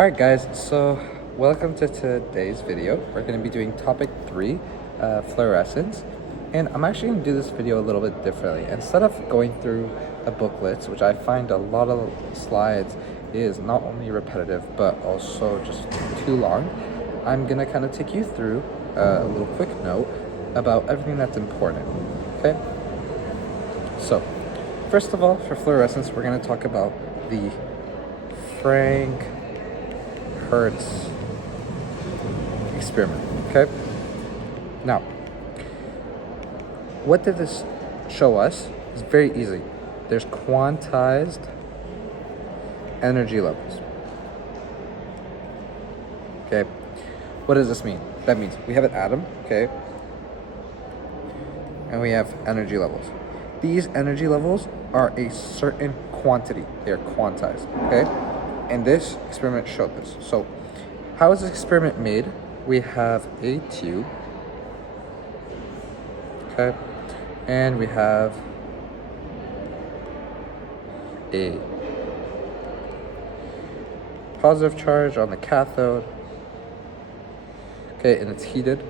Alright guys, so welcome to today's video. We're going to be doing topic 3, fluorescence. And I'm actually going to do this video a little bit differently. Instead of going through a booklet, which I find a lot of slides is not only repetitive but also just too long, I'm going to kind of take you through a little quick note about everything that's important. Okay? So, first of all, for fluorescence, we're going to talk about the Frank Hertz experiment. Okay, now what did this show us? It's very easy. There's quantized energy levels. Okay, what does this mean? That means we have an atom, okay, and we have energy levels. These energy levels are a certain quantity. They're quantized, okay? And this experiment showed this. So how is this experiment made? We have a tube, okay, and we have a positive charge on the cathode, okay, and it's heated.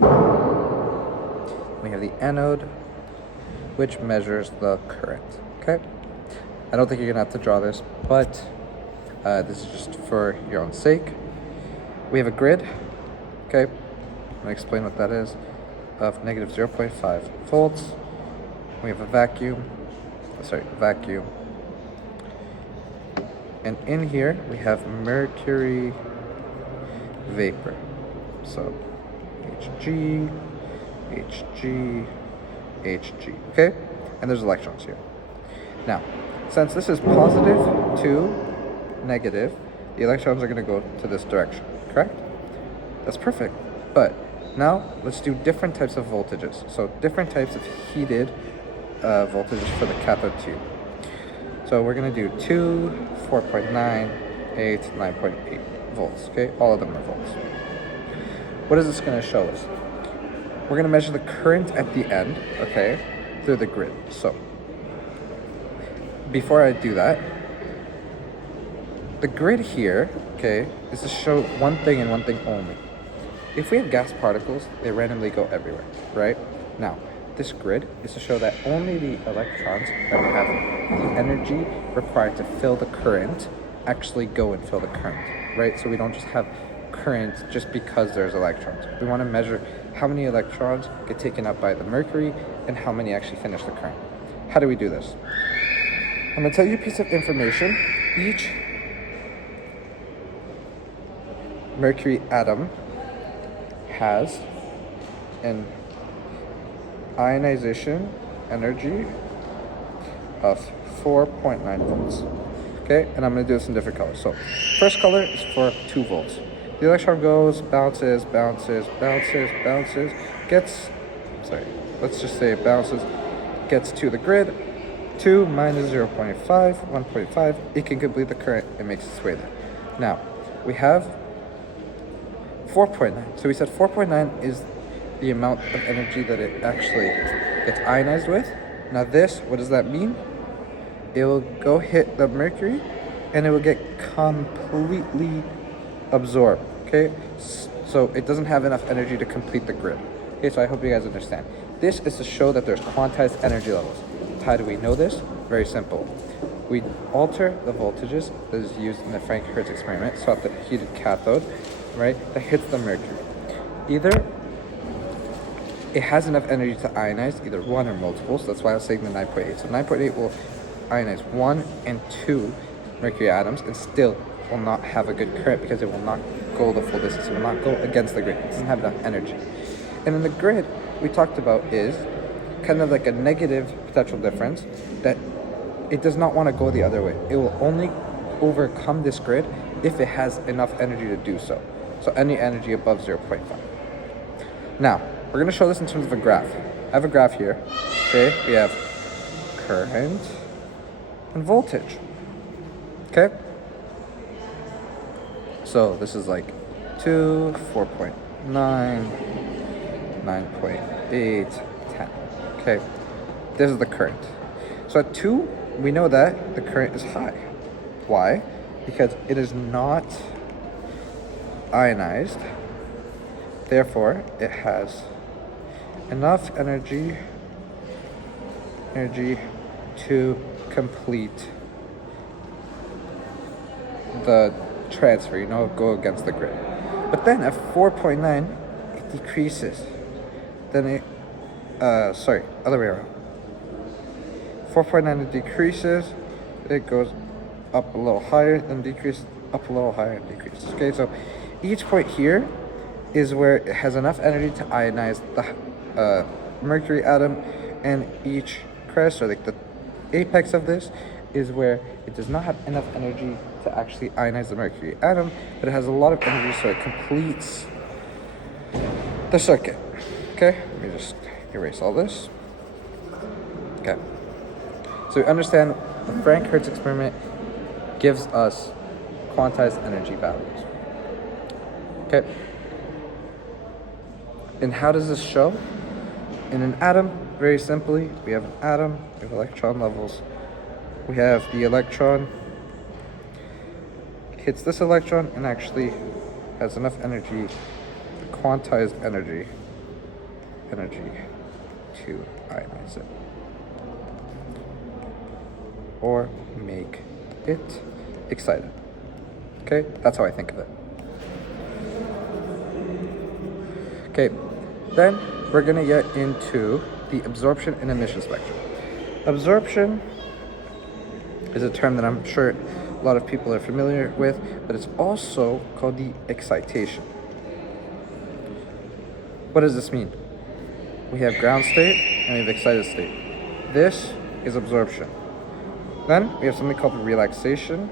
We have the anode, which measures the current, okay? I don't think you're gonna have to draw this, but this is just for your own sake. We have a grid, okay? I'm gonna explain what that is, of negative 0.5 volts. We have a vacuum. And in here, we have mercury vapor. So, Hg, Hg, Hg, okay? And there's electrons here. Now, since this is positive to negative, the electrons are going to go to this direction, correct? That's perfect. But now let's do different types of voltages. So different types of heated voltages for the cathode tube. So we're going to do 2, 4.9, 8, 9.8 volts, okay? All of them are volts. What is this going to show us? We're going to measure the current at the end, okay, through the grid. So before I do that, the grid here, okay, is to show one thing and one thing only. If we have gas particles, they randomly go everywhere, right? Now, this grid is to show that only the electrons that we have the energy required to fill the current actually go and fill the current, right? So we don't just have current just because there's electrons. We want to measure how many electrons get taken up by the mercury and how many actually finish the current. How do we do this? I'm going to tell you a piece of information. Each mercury atom has an ionization energy of 4.9 volts. Okay, and I'm going to do this in different colors. So, first color is for 2 volts. The electron goes, bounces, bounces, bounces, bounces, gets to the grid. 2 minus 0.5, 1.5, it can complete the current, it makes its way there. Now, we have 4.9. So we said 4.9 is the amount of energy that it actually gets ionized with. Now this, what does that mean? It will go hit the mercury and it will get completely absorbed, okay? So it doesn't have enough energy to complete the grid. Okay, so I hope you guys understand. This is to show that there's quantized energy levels. How do we know this? Very simple. We alter the voltages that is used in the Frank Hertz experiment, so at the heated cathode, right, that hits the mercury. Either it has enough energy to ionize, either one or multiple, so that's why I was saying the 9.8. So 9.8 will ionize 1 and 2 mercury atoms and still will not have a good current because it will not go the full distance. It will not go against the grid. It doesn't have enough energy. And in the grid, we talked about is kind of like a negative potential difference that it does not want to go the other way. It will only overcome this grid if it has enough energy to do so. So any energy above 0.5. Now, we're going to show this in terms of a graph. I have a graph here. Okay, we have current and voltage. Okay? So this is like 2, 4.9, 9.8, 10. Okay, this is the current. So at 2, we know that the current is high. Why? Because it is not ionized. Therefore, it has enough energy to complete the transfer, go against the grid. But then at 4.9, it decreases. Then it, other way around. 4.9, it decreases, it goes up a little higher, then decreases, up a little higher, and decreases. Okay, so each point here is where it has enough energy to ionize the mercury atom, and each crest, or like the apex of this, is where it does not have enough energy to actually ionize the mercury atom, but it has a lot of energy, so it completes the circuit. Okay, let me just erase all this. Okay, so we understand the Frank Hertz experiment gives us quantized energy values. Okay, and how does this show? In an atom, very simply, we have an atom, we have electron levels. We have the electron hits this electron and actually has enough energy, quantized energy to ionize it or make it excited. Okay, that's how I think of it. Okay, then we're gonna get into the absorption and emission spectrum. Absorption is a term that I'm sure a lot of people are familiar with, but it's also called the excitation. What does this mean? We have ground state and we have excited state. This is absorption. Then we have something called relaxation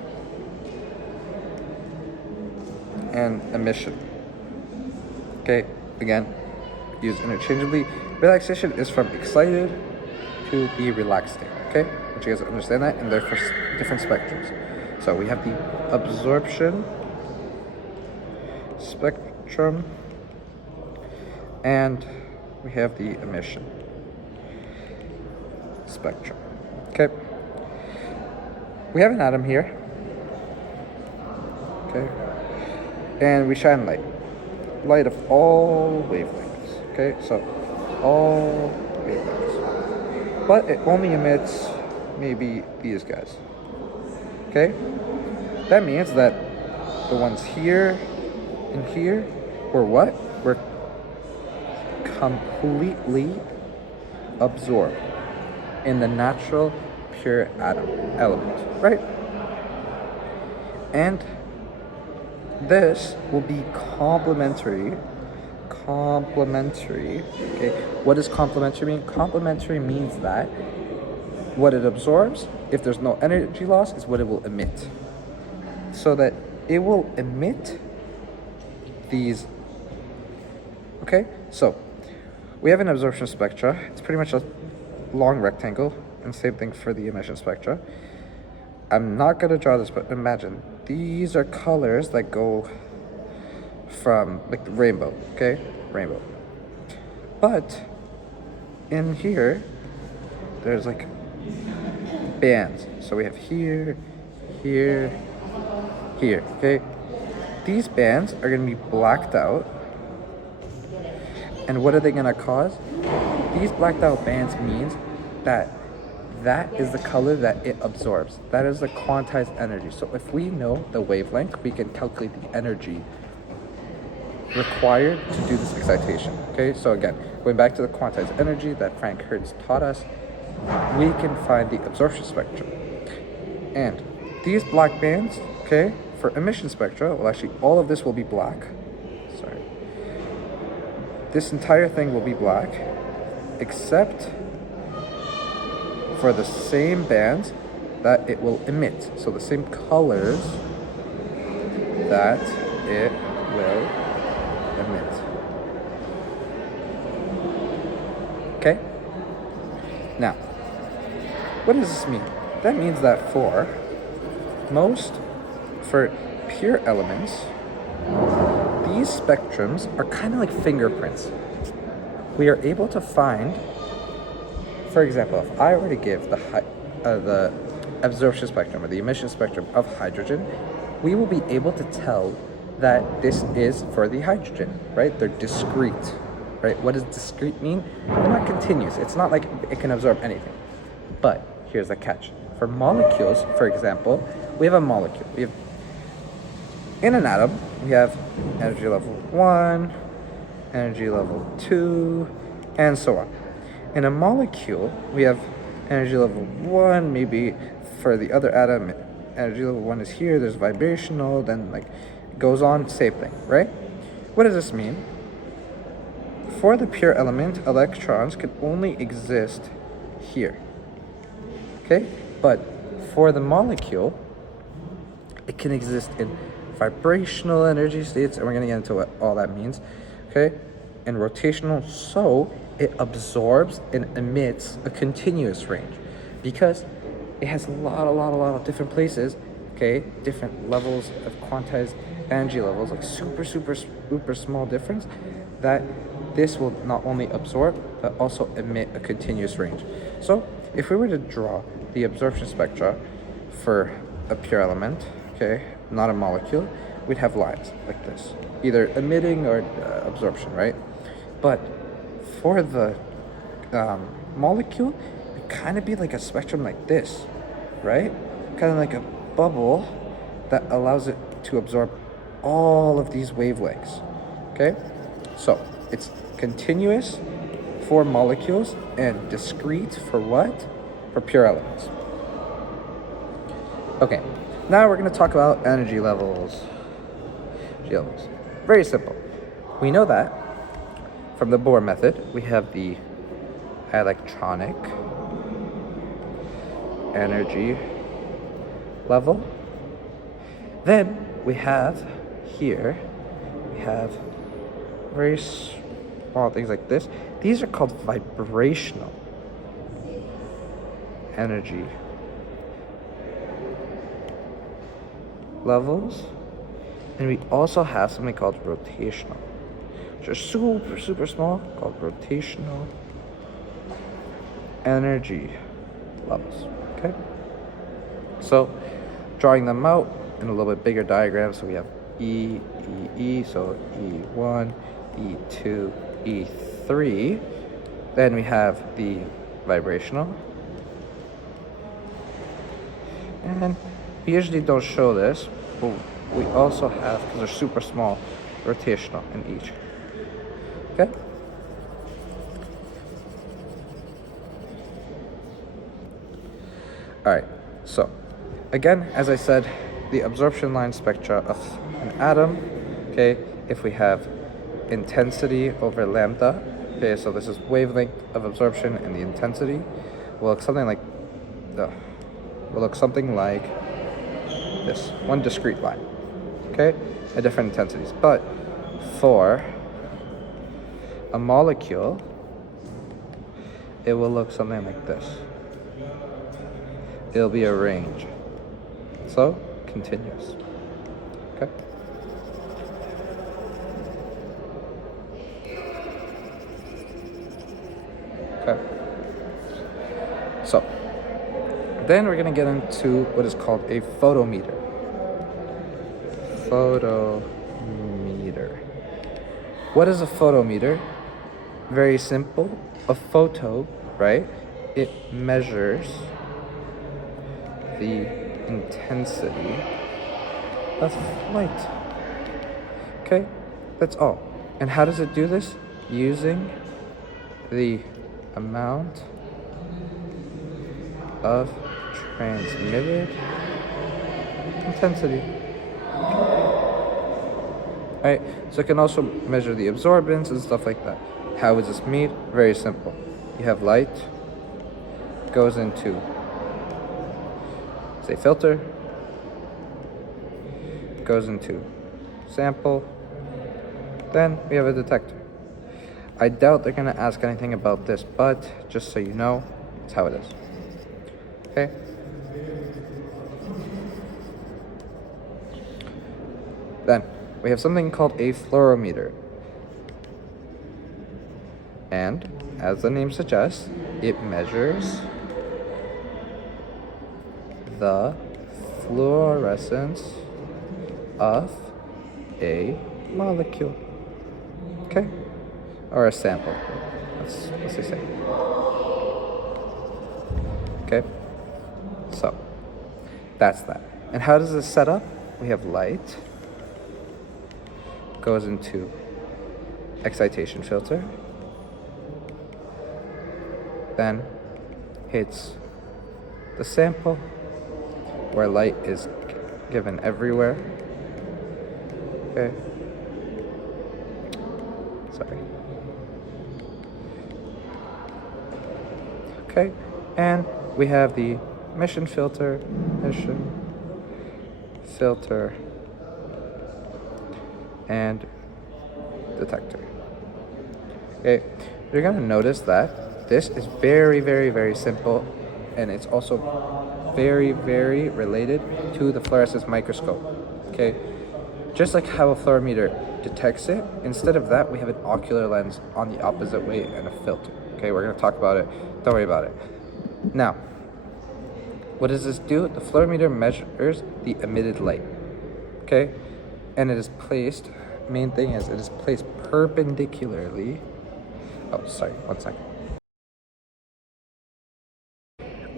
and emission. Okay, again, used interchangeably. Relaxation is from excited to the relaxed state. Okay, but you guys understand that, and they're for different spectrums. So we have the absorption spectrum and we have the emission spectrum. Okay, we have an atom here. Okay, and we shine light of all wavelengths. Okay, so all wavelengths, but it only emits maybe these guys. Okay, that means that the ones here and here were what? Were completely absorbed in the natural pure atom element, right? And this will be complementary. Okay, what does complementary mean? Complementary means that what it absorbs, if there's no energy loss, is what it will emit. So that it will emit these. Okay, so we have an absorption spectra. It's pretty much a long rectangle, and same thing for the emission spectra. I'm not going to draw this, but imagine these are colors that go from like the rainbow, okay? Rainbow. But in here, there's like bands. So we have here, here, here, okay? These bands are going to be blacked out. And what are they going to cause? These blacked out bands means that is the color that it absorbs. That is the quantized energy. So if we know the wavelength, we can calculate the energy required to do this excitation. Okay, so again, going back to the quantized energy that Frank Hertz taught us, we can find the absorption spectrum. And these black bands, okay, for emission spectra, well actually all of this will be black. Sorry. This entire thing will be black, except for the same bands that it will emit. So the same colors that it will emit. Okay? Now, what does this mean? That means that for pure elements, these spectrums are kind of like fingerprints. We are able to find, for example, if I were to give the absorption spectrum or the emission spectrum of hydrogen, we will be able to tell that this is for the hydrogen, right? They're discrete, right? What does discrete mean? They're not continuous. It's not like it can absorb anything. But here's the catch. For molecules, for example, we have a molecule. We have in an atom, we have energy level 1, energy level 2, and so on. In a molecule, we have energy level 1, maybe for the other atom, energy level 1 is here, there's vibrational, then like it goes on, same thing, right? What does this mean? For the pure element, electrons can only exist here, okay? But for the molecule, it can exist in vibrational energy states, and we're going to get into what all that means, okay? And rotational, so it absorbs and emits a continuous range because it has a lot of different places, okay? Different levels of quantized energy levels, like super small difference, that this will not only absorb but also emit a continuous range. So if we were to draw the absorption spectra for a pure element, okay, not a molecule, we'd have lines like this, either emitting or absorption, right? But for the molecule, it kind of be like a spectrum like this, right? Kind of like a bubble that allows it to absorb all of these wavelengths, okay? So it's continuous for molecules and discrete for what? For pure elements. Okay, now we're going to talk about energy levels. Very simple. We know that from the Bohr method, we have the electronic energy level. Then we have here, we have very small things like this. These are called vibrational energy levels. And we also have something called rotational, which are super small, called rotational energy levels, okay? So drawing them out in a little bit bigger diagram, so we have E, so E1, E2, E3. Then we have the vibrational. And we usually don't show this, but we also have, because they're super small, rotational in each. Okay? Alright, so again, as I said, the absorption line spectra of an atom, okay, if we have intensity over lambda, okay, so this is wavelength of absorption and the intensity, will look something like this, one discrete line, okay, at different intensities. But for a molecule, it will look something like this. It'll be a range. So, continuous. Okay? Okay. So, then we're going to get into what is called a photometer. Photometer. What is a photometer? Very simple. A photo, right? It measures the intensity of light. Okay? That's all. And how does it do this? Using the amount of transmitted intensity. Right? So it can also measure the absorbance and stuff like that. How is this made? Very simple. You have light, goes into, say, filter, goes into sample, then we have a detector. I doubt they're going to ask anything about this, but just so you know, it's how it is. Okay? Then we have something called a fluorometer. And as the name suggests, it measures the fluorescence of a molecule. Okay? Or a sample. Let's just say. Okay? So, that's that. And how does this set up? We have light, goes into excitation filter, then hits the sample where light is given everywhere. Okay. Sorry. Okay, and we have the emission filter, and detector. Okay, you're gonna notice that this is very, very, very simple, and it's also very, very related to the fluorescence microscope. Okay, just like how a fluorometer detects it, instead of that, we have an ocular lens on the opposite way and a filter. Okay, we're gonna talk about it. Don't worry about it. Now, what does this do? The fluorometer measures the emitted light. Okay, and it is placed. Main thing is it is placed perpendicularly. Oh, sorry. 1 second.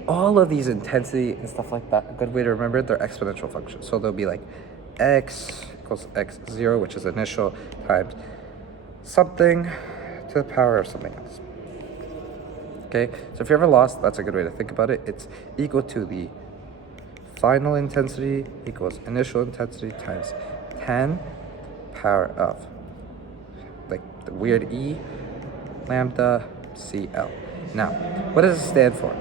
All of these intensity and stuff like that, a good way to remember it, they're exponential functions. So they'll be like x equals x0, which is initial, times something to the power of something else. Okay, so if you're ever lost, that's a good way to think about it. It's equal to the final intensity equals initial intensity times 10 power of, like the weird E, lambda CL. Now, what does it stand for?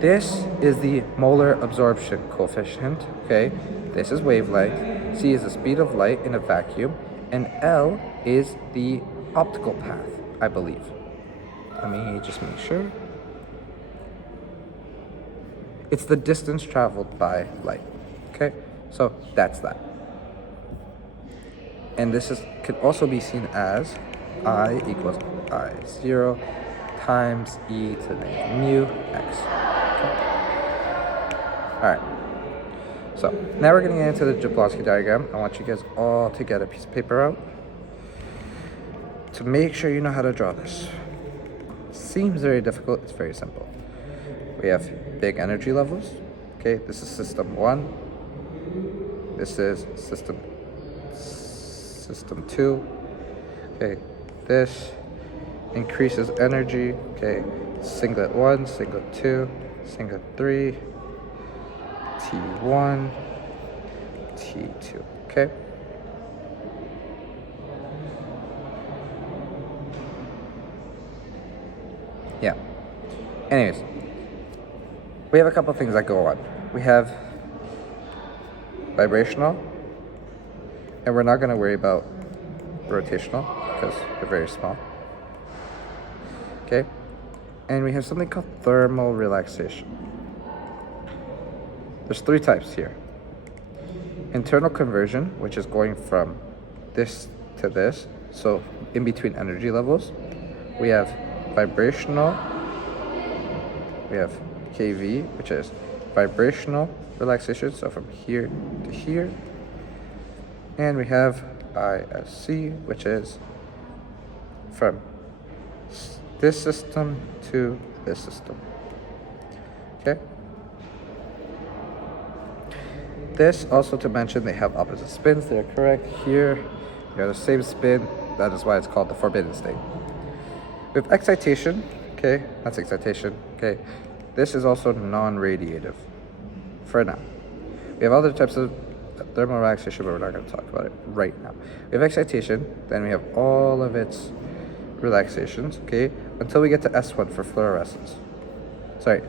This is the molar absorption coefficient, okay? This is wavelength, C is the speed of light in a vacuum, and L is the optical path, I believe. Let me just make sure. It's the distance traveled by light, okay? So that's that. And this could also be seen as I equals I0 times E to the negative mu x. All right, so now we're gonna get into the Jablonski diagram. I want you guys all to get a piece of paper out to make sure you know how to draw this. Seems very difficult, it's very simple. We have big energy levels. Okay, this is system 1. This is system 2. Okay, this increases energy. Okay, singlet 1, singlet 2, singlet 3, T1, T2. Okay. Yeah. Anyways, we have a couple things that go on. We have vibrational, and we're not going to worry about rotational because they're very small. Okay? And we have something called thermal relaxation. There's 3 types here. Internal conversion, which is going from this to this, so in between energy levels. We have vibrational, we have KV, which is vibrational relaxation, so from here to here. And we have ISC, which is from this system to this system. Okay? This also to mention they have opposite spins, they're correct. Here, you have the same spin, that is why it's called the forbidden state. With excitation, okay, that's excitation, okay. This is also non-radiative for now. We have other types of thermal relaxation, but we're not going to talk about it right now. We have excitation, then we have all of its relaxations, okay, until we get to S1 for fluorescence. Sorry,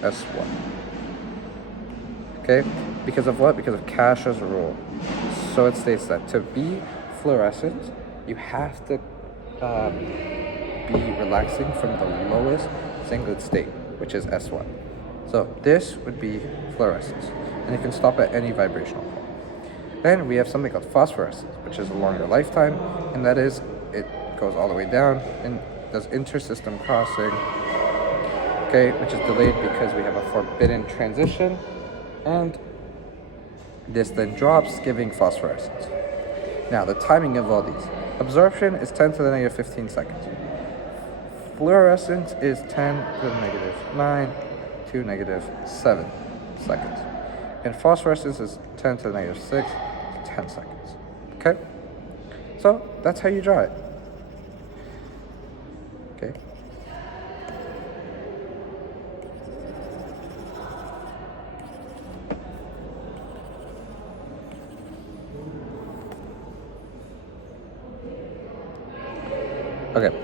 S1. Okay, because of what? Because of Cash's rule. So it states that to be fluorescent, you have to be relaxing from the lowest singlet state, which is S1. So this would be fluorescence, and it can stop at any vibrational point. Then we have something called phosphorescence, which is a longer lifetime, and that is, it goes all the way down and does intersystem crossing, okay, which is delayed because we have a forbidden transition, and This then drops, giving phosphorescence. Now, the timing of all these. Absorption is 10 to the negative 15 seconds. Fluorescence is 10 to the negative 9 to negative 7 seconds. And phosphorescence is 10 to the negative 6 to 10 seconds. Okay? So, that's how you draw it. Okay? Okay,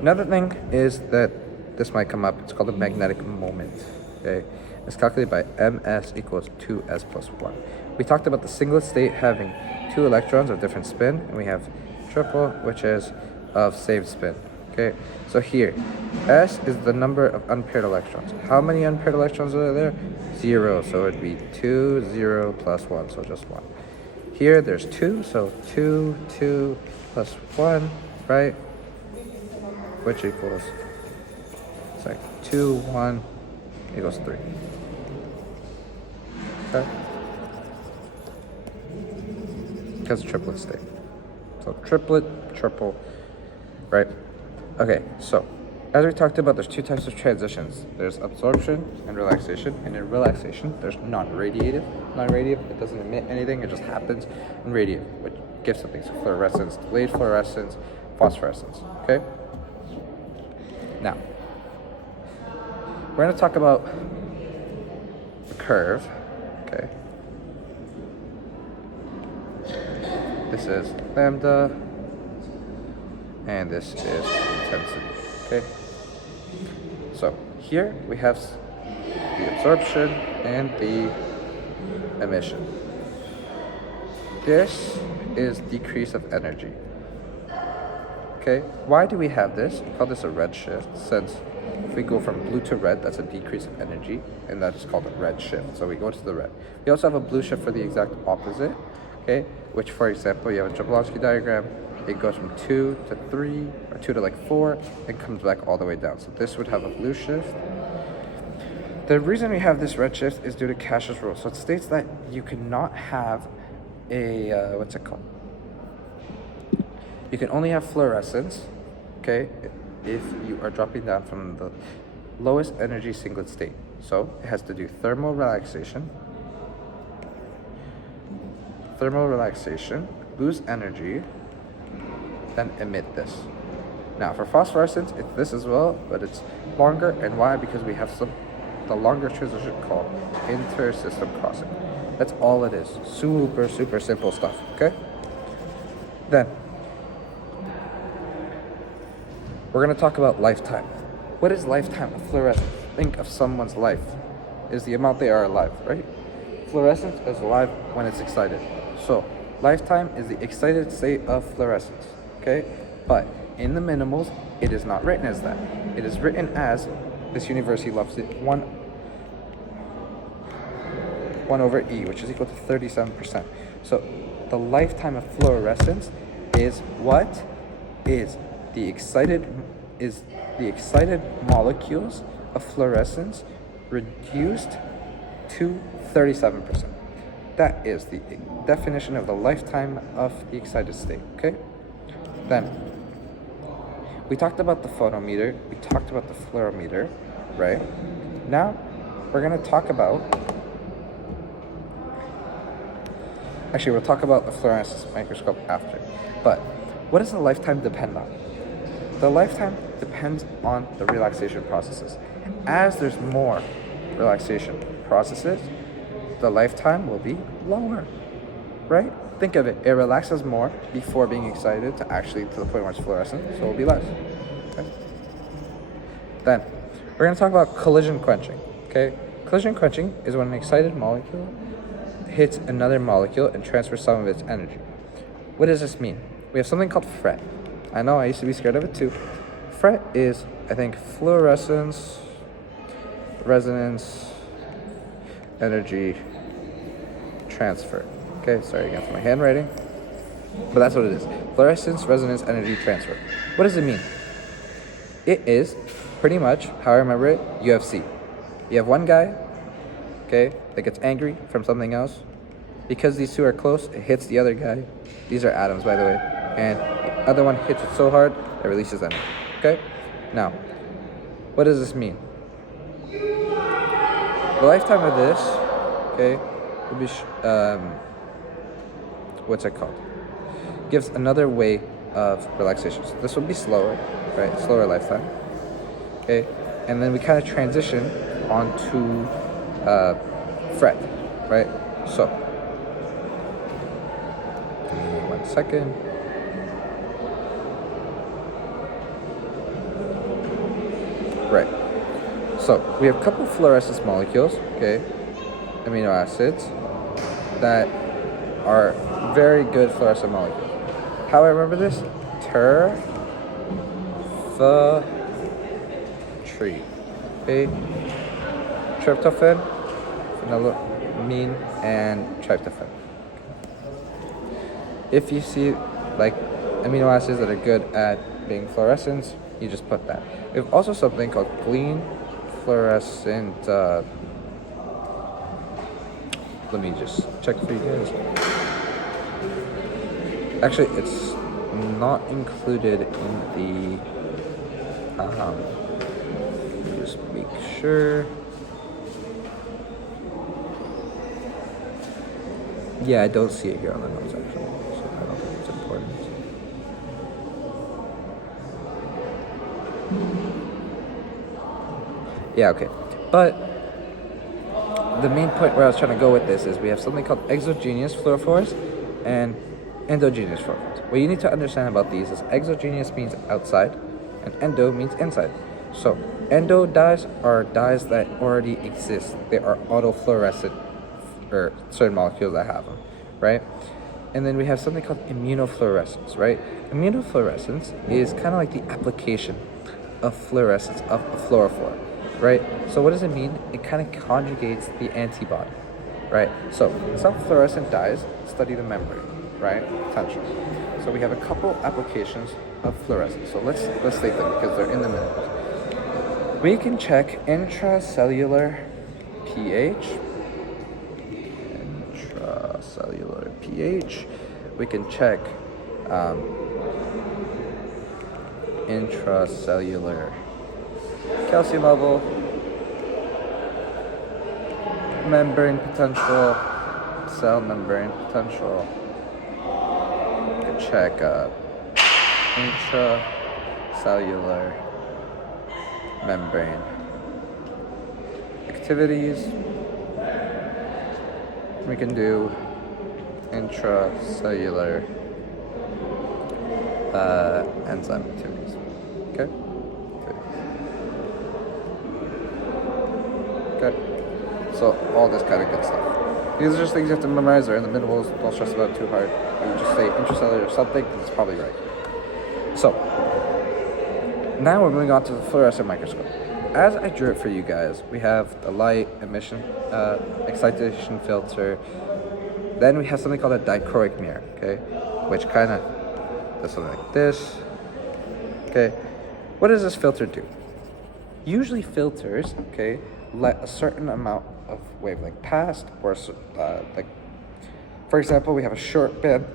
another thing is that this might come up. It's called a magnetic moment. Okay, it's calculated by ms equals 2s plus 1. We talked about the singlet state having 2 electrons of different spin, and we have triple, which is of same spin. Okay, so here, s is the number of unpaired electrons. How many unpaired electrons are there? 0, so it would be 2, 0 plus 1, so just 1. Here, there's 2, so 2, 2 plus 1, right? Which equals, it's like 2, 1 equals 3. Okay? Because triplet state. So triplet, triple, right? Okay, so as we talked about, there's 2 types of transitions. There's absorption and relaxation. And in relaxation, there's non-radiative. Non-radiative, it doesn't emit anything, it just happens. And radiative, which gives something. So fluorescence, delayed fluorescence, phosphorescence. Okay? Now, we're going to talk about the curve, okay? This is lambda, and this is intensity, okay? So, here we have the absorption and the emission. This is decrease of energy. Okay, why do we have this? We call this a red shift, since if we go from blue to red, that's a decrease of energy, and that is called a red shift. So we go to the red. We also have a blue shift for the exact opposite, okay, which, for example, you have a Jablonski diagram. It goes from 2 to 3, or 2 to like 4, and comes back all the way down. So this would have a blue shift. The reason we have this red shift is due to Cash's rule. So it states that you cannot have a, what's it called? You can only have fluorescence, okay, if you are dropping down from the lowest energy singlet state. So it has to do thermal relaxation, lose energy, then emit this. Now for phosphorescence, it's this as well, but it's longer. And why? Because we have the longer transition called inter-system crossing. That's all it is. Super, super simple stuff, okay? Then, we're going to talk about lifetime. What is lifetime of fluorescence? Think of someone's life is the amount they are alive, right? Fluorescence is alive when it's excited. So, lifetime is the excited state of fluorescence, okay? But in the minimals, it is not written as that. It is written as, this university loves it, 1 over E, which is equal to 37%. So, the lifetime of fluorescence is what? Is the excited molecules of fluorescence reduced to 37%. That is the definition of the lifetime of the excited state, okay? Then, we talked about the photometer, we talked about the fluorometer, right? Now, we're going to talk about, actually, we'll talk about the fluorescence microscope after. But what does the lifetime depend on? The lifetime depends on the relaxation processes. As there's more relaxation processes, the lifetime will be lower, right? Think of it. It relaxes more before being excited to actually to the point where it's fluorescent, so it will be less. Okay? Then, we're going to talk about collision quenching, okay? Collision quenching is when an excited molecule hits another molecule and transfers some of its energy. What does this mean? We have something called fret. I know, I used to be scared of it too. Fret is, I think, fluorescence, resonance, energy, transfer. Okay, sorry again for my handwriting. But that's what it is. Fluorescence, resonance, energy, transfer. What does it mean? It is pretty much, how I remember it, UFC. You have one guy, okay, that gets angry from something else, Because these two are close, it hits the other guy. These are atoms, by the way. And the other one hits it so hard, it releases energy. Okay? Now, what does this mean? The lifetime of this, okay, would be, what's it called? Gives another way of relaxation. So this would be slower, right? Slower lifetime. Okay? And then we kind of transition onto fret, right? So, give me 1 second. Right. So we have a couple of fluorescence molecules, okay, amino acids, that are very good fluorescent molecules. How I remember this? Tree. Okay. Tryptophan, phenylamine, and tryptophan. If you see like amino acids that are good at being fluorescents, you just put that. We have also something called green fluorescent. Let me just check for you guys. Actually, it's not included in the. Just make sure. Yeah, I don't see it here on the notes actually, so I don't think it's important. Yeah, okay. But the main point where I was trying to go with this is we have something called exogenous fluorophores and endogenous fluorophores. What you need to understand about these is exogenous means outside and endo means inside. So endo dyes are dyes that already exist. They are autofluorescent, or certain molecules that have them, right? And then we have something called immunofluorescence, right? Immunofluorescence is kind of like the application of fluorescence of a fluorophore, right? So what does it mean? It kind of conjugates the antibody, right? So some fluorescent dyes study the membrane, right? Potential. So we have a couple applications of fluorescence. So let's state them because they're in the middle. We can check intracellular pH. Intracellular pH. We can check intracellular calcium level, membrane potential, cell membrane potential. We can check intracellular membrane activities. We can do intracellular enzyme activities. Okay? Okay. So all this kind of good stuff. These are just things you have to memorize. They're in the minerals. Don't stress about it too hard. You just say intracellular something, and it's probably right. So now we're moving on to the fluorescent microscope. As I drew it for you guys, we have the light emission, excitation filter. Then we have something called a dichroic mirror, okay, which kind of does something like this. Okay, what does this filter do? Usually filters, okay, let a certain amount of wavelength pass, or like, for example, we have a short band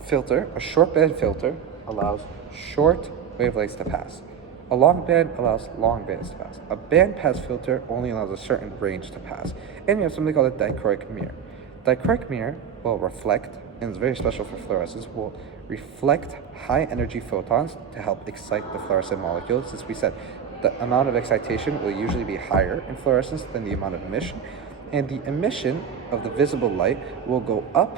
filter. A short band filter allows short wavelengths to pass. A long band allows long bands to pass. A bandpass filter only allows a certain range to pass. And you have something called a dichroic mirror. Dichroic mirror will reflect, and it's very special for fluorescence, will reflect high energy photons to help excite the fluorescent molecules. Since we said the amount of excitation will usually be higher in fluorescence than the amount of emission. And the emission of the visible light will go up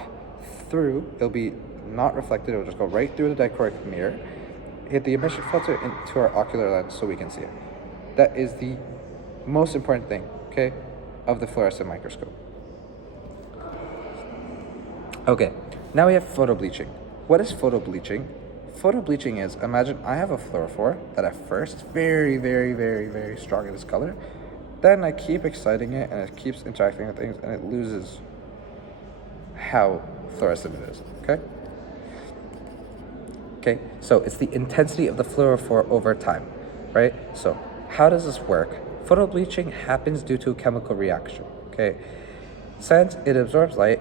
through, it'll be not reflected, it'll just go right through the dichroic mirror, hit the emission filter into our ocular lens so we can see it. That is the most important thing, okay, of the fluorescent microscope. Okay, now we have photobleaching. What is photobleaching? Photobleaching is, imagine I have a fluorophore that at first very, very, very, very strong in its color. Then I keep exciting it and it keeps interacting with things and it loses how fluorescent it is, okay? Okay, so it's the intensity of the fluorophore over time, right? So how does this work? Photobleaching happens due to a chemical reaction, okay? Since it absorbs light,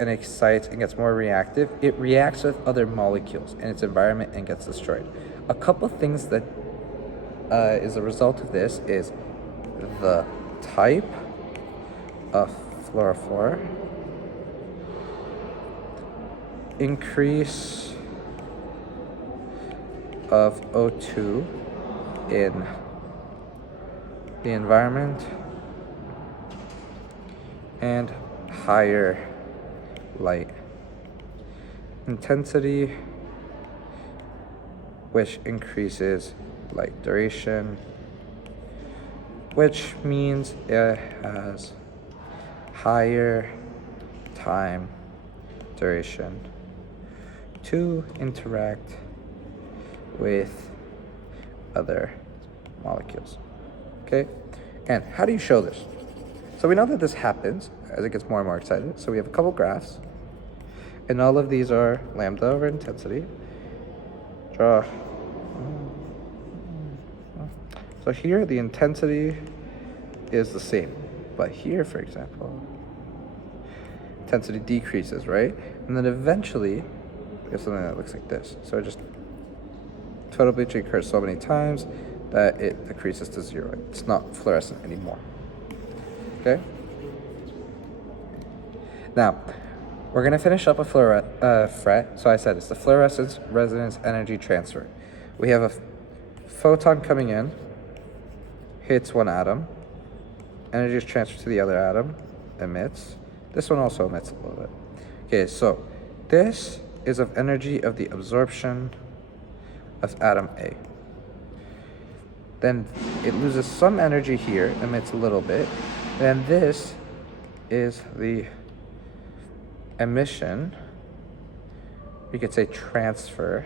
and excites and gets more reactive, it reacts with other molecules in its environment and gets destroyed. A couple things that is a result of this is the type of fluorophore, increase of O2 in the environment, and higher light intensity, which increases light duration, which means it has higher time duration to interact with other molecules. Okay? And how do you show this? So we know that this happens as it gets more and more excited. So we have a couple graphs, and all of these are lambda over intensity. Draw. So here the intensity is the same, but here, for example, intensity decreases, right? And then eventually we have something that looks like this. So it just photo bleaching occurs so many times that it decreases to 0. It's not fluorescent anymore. Okay? Now, we're going to finish up a FRET. So I said it's the fluorescence resonance energy transfer. We have a photon coming in, hits one atom, energy is transferred to the other atom, emits. This one also emits a little bit. Okay, so this is of energy of the absorption of atom A. Then it loses some energy here, emits a little bit. And this is the emission. You could say transfer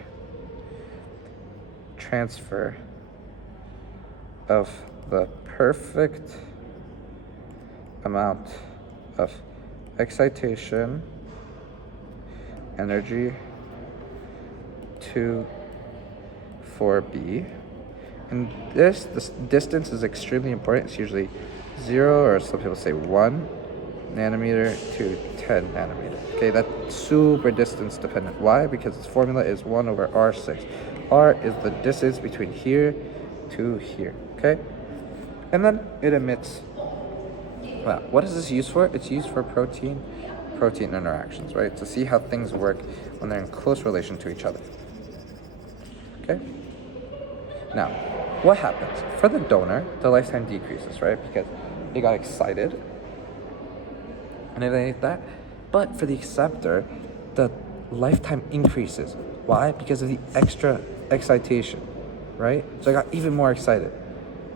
of the perfect amount of excitation energy to 4B. And this distance is extremely important. It's usually 0, or some people say 1 nanometer to 10 nanometer. Okay, that's super distance dependent. Why? Because its formula is 1 over R6. R is the distance between here to here. Okay? And then it emits. Well, what is this used for? It's used for protein interactions, right? To see how things work when they're in close relation to each other. Okay? Now, what happens? For the donor, the lifetime decreases, right? Because they got excited and everything like that. But for the acceptor, the lifetime increases. Why? Because of the extra excitation, right? So I got even more excited,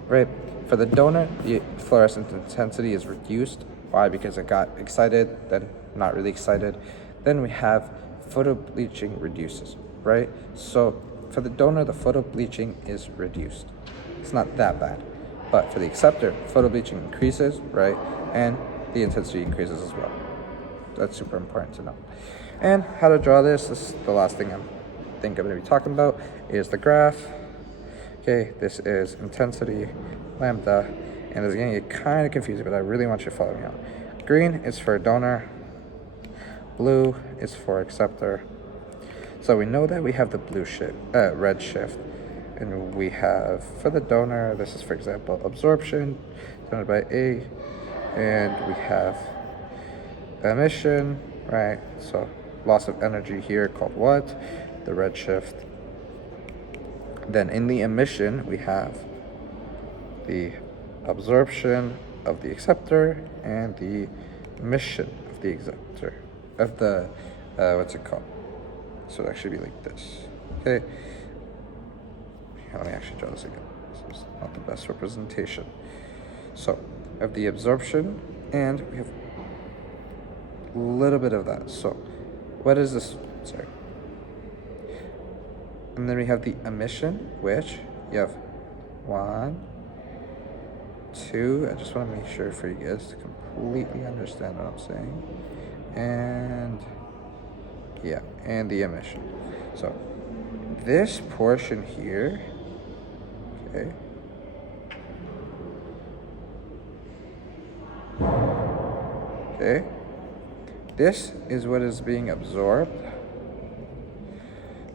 right? For the donor, the fluorescent intensity is reduced. Why? Because it got excited, then not really excited. Then we have photo bleaching reduces, right? So for the donor, the photo bleaching is reduced. It's not that bad. But for the acceptor, photo bleaching increases, right? And the intensity increases as well. That's super important to know. And how to draw this is the last thing I'm going to be talking about, is the graph. Okay, this is intensity, lambda, and it's going to get kind of confusing, but I really want you to follow me out. Green is for donor, blue is for acceptor. So we know that we have the red shift, and we have, for the donor, this is, for example, absorption denoted by A, and we have emission, right? So loss of energy here called what? The red shift. Then in the emission, we have the absorption of the acceptor and the emission of the acceptor, of the, what's it called? So it actually be like this, okay? Let me actually draw this again. This is not the best representation. So, of the absorption, and we have a little bit of that. So, what is this? Sorry. And then we have the emission, which you have 1, 2. I just want to make sure for you guys to completely understand what I'm saying. And yeah, and the emission. So this portion here, okay, This is what is being absorbed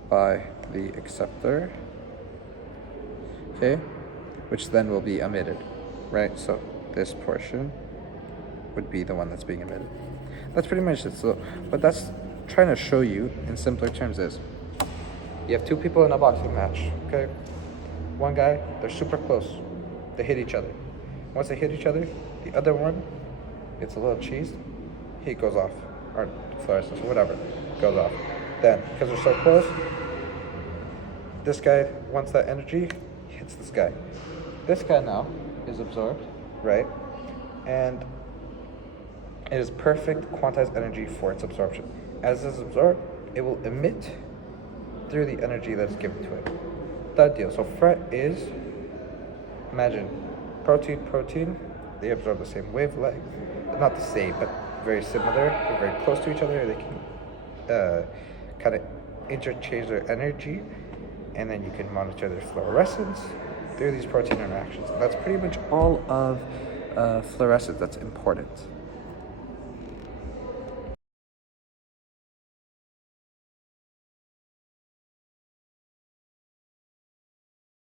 by the acceptor, okay, which then will be emitted, right? So this portion would be the one that's being emitted. That's pretty much it. So what that's trying to show you in simpler terms is you have two people in a boxing match, okay? One guy, they're super close. They hit each other. Once they hit each other, the other one gets a little cheese, heat goes off, or fluorescence, or whatever, goes off. Then, because they're so close, this guy wants that energy, hits this guy. This guy now is absorbed, right? And it is perfect quantized energy for its absorption. As it's absorbed, it will emit through the energy that is given to it. That deal. So fret is, imagine, protein, they absorb the same wavelength. Not the same, but very similar. They're very close to each other. They can kind of interchange their energy, and then you can monitor their fluorescence through these protein interactions. And that's pretty much all of fluorescence that's important.